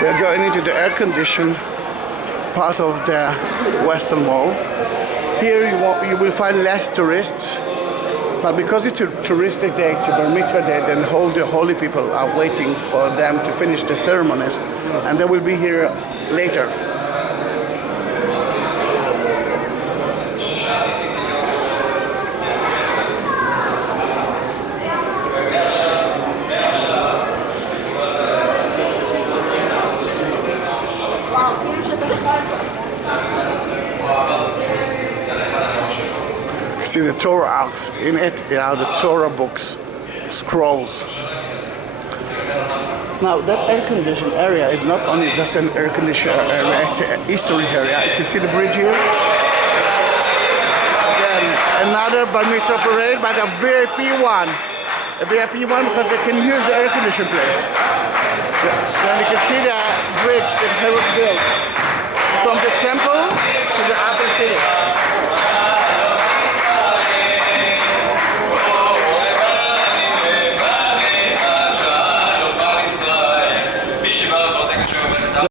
We're going into the air-conditioned part of the Western Wall. Here you will find less tourists, but because it's a touristic day, it's a Bar Mitzvah day, then all the holy people are waiting for them to finish the ceremonies, and they will be here later. See the Torah arcs in it, are the Torah books, scrolls. Now that air-conditioned area is not only just an air-conditioned area, it's a history area. You can see the bridge here. Again, another Bar Mitzvah parade, but a VIP one. A VIP one because they can use the air-conditioned place. Then you can see the bridge that Herod built from the temple to the upper city.